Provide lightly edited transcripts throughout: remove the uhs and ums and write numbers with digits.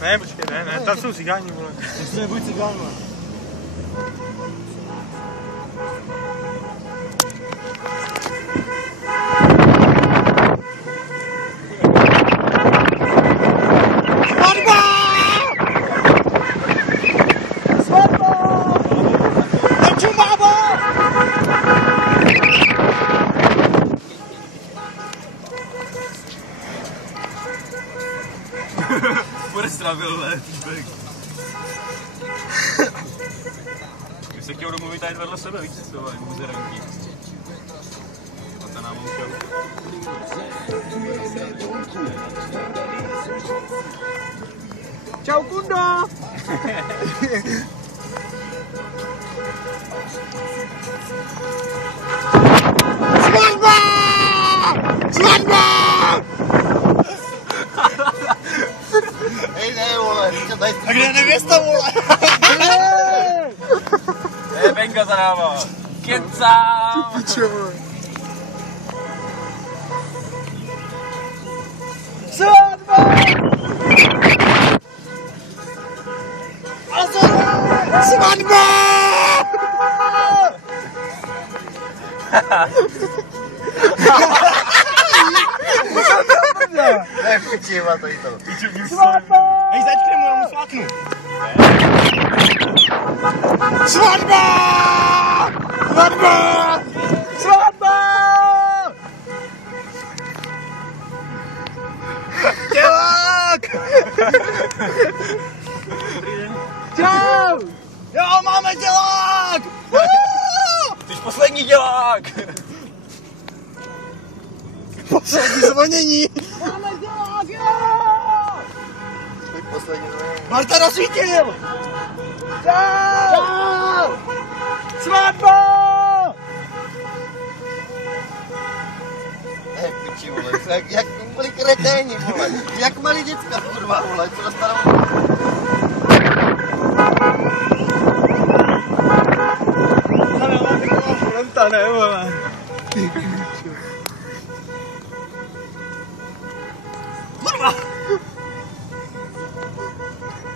Ne, počkej, ne, tam jsou cigáni, vole. Jestli nebuď cigán, vole. Bude stravil, ne? Když se chtěl domluvit tady vedle sebe, víš co, ale muzeranky. A ta nám ušel. Čau, Kundo! Svatba! Svatba! Hej, ne, vole, říkám tady... A kde je nevěsta, vole? Benga za náma. Kecám! Pičo, vole. Svatba! Svatba! Ne, piči, má tady to. Svatba! Hej, začkej mu, já mu sláknu. Svatba! Svatba! Svatba! Dělák! Čau! Jo, máme dělák! Ty jsi poslední dělák! Poslední zvonění! Máme dělák, jo! Teď poslední zvonění. Marta rozsvítil! Čau! Svatba! Ne, piči, vole, jak malý kreténi, vole. Jak malý děcka, kurva, vole, co dostanou... Ale mám taková fronta, ne, vole. Kurva!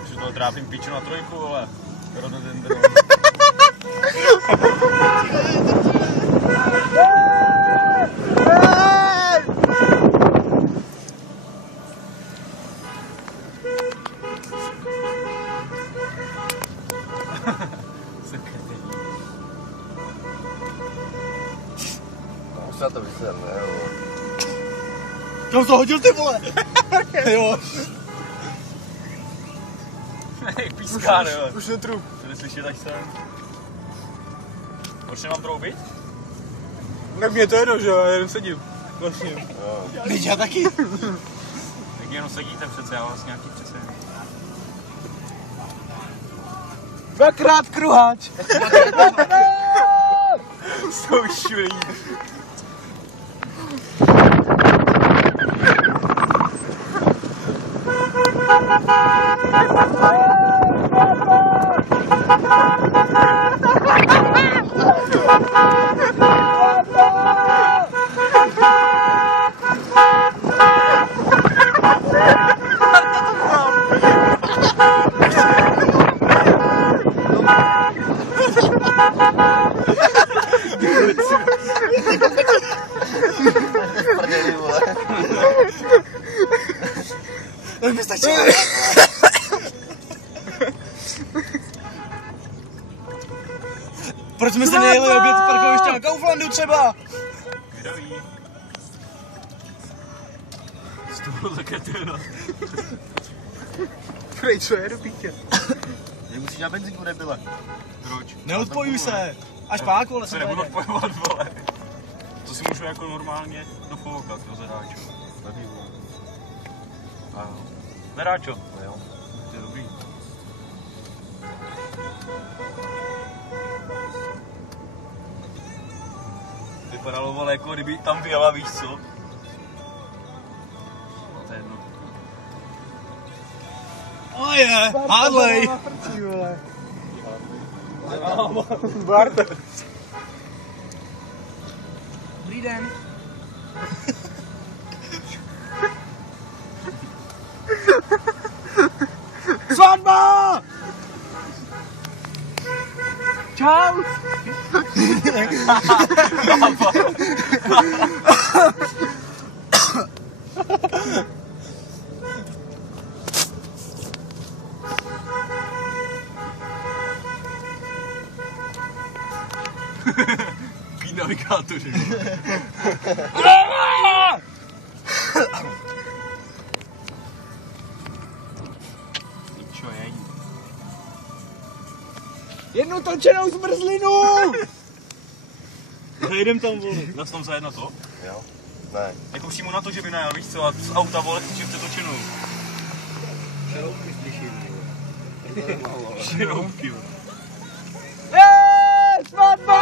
Že toho trápím piču na trojku, vole. Rododendron. Musím na to vysvět, ne, vole. Kam to hodil, ty vole? Jo. Jak píská, ne, vole. Už netrup. To neslyšet, až jsem. Proč nemám troubit? Tak mě to jedno, že jo, já jen sedím. Vlastně. Teď já taky. Tak jenom sedíte přece, já vás nějaký přece. Dvakrát kruhač! Jsou šulí. Prdeli, vole. To mi stačilo. Proč jsme se nejeli obět parkoviště na Kauflandu třeba? Kdo ví? Z toho zakretina. Prej, co je do pítě? Nemusíš na benzínku, nebyle. Proč? Neodpojuj se. Až pak, vole, Se se nebudu dojde. odpojovat, vole. To si můžu jako normálně dofoukat do zadáču. Tady, vole. A jo. Zadáčo. No jo. To je dobrý. Vypadalo, vole, jako kdyby tam vyjela, víš co? No, to je jedno. Moje, Harley. Bartek. Dobrý den. Svatba! Čau! Pít navigátoři. Čo je? Jednu točenou zmrzlinu! Jdem tam, vole. Zas tam zajet na to? Jo? Ne. Jako přímo na to, že by najel, víš co, a z auta, vole, s čím chce točenou. Šeroubky slyším. Šeroubky, vole. Svatba!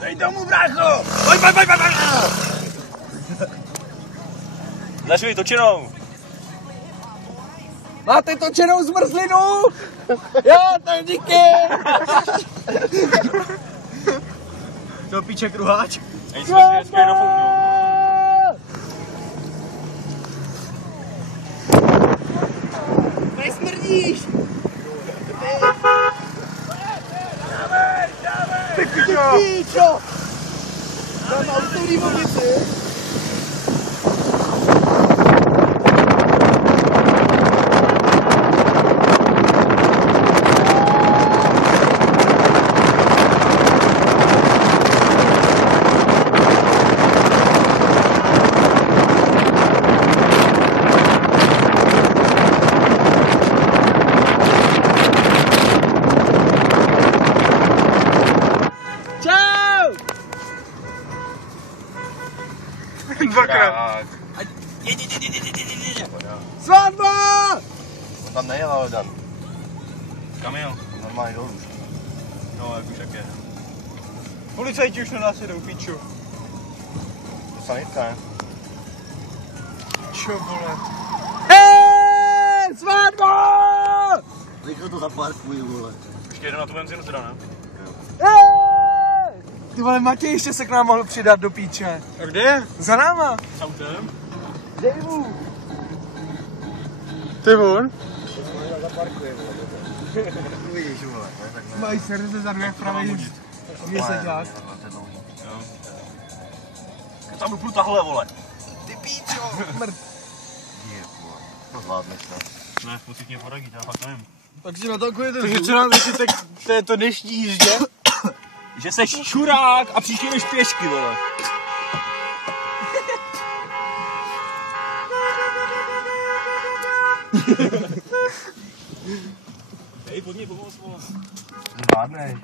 Dej tomu, brácho! Pojď! Zašli točenou. Máte točenou zmrzlinu? Jo, tak díky! To píče kruháč. Ej, jsme si hezky na fouk, Nesmrdíš! Ty pičo. Píčo! Tam auto v Líbovici. Dvakrát. Svatba! On tam nejel, ale Dan. Kam jel? Normálně dolů. No, jak už jak je. Policajti už na nás jedou, piču. To sanitka, ne? Čo, vole. Svatba! Rychle to zaparkuj, vole. Ještě jeden na tu benzínu teda, ne? Ty vole, Matěj ještě se k nám mohl přidat do píče. A kde je? Za náma. S autem? Dej mu. To je on? Uvidíš, vole. Ne, tak ne. Mají se za dvě pravý. Měseťák. Jo. Tam jdu tahle, vole. Ty píčo. Mrd. Je, vole. To zvládneš, ne? Ne, pocitně poradí, já fakt nevím. Tak si natakujete Takže co nám řekněte k této dnešní jízdě? Že seš čurák a příště jdeš pěšky, vole. Hej, pojď mi pomoct, vole. Zvládneš.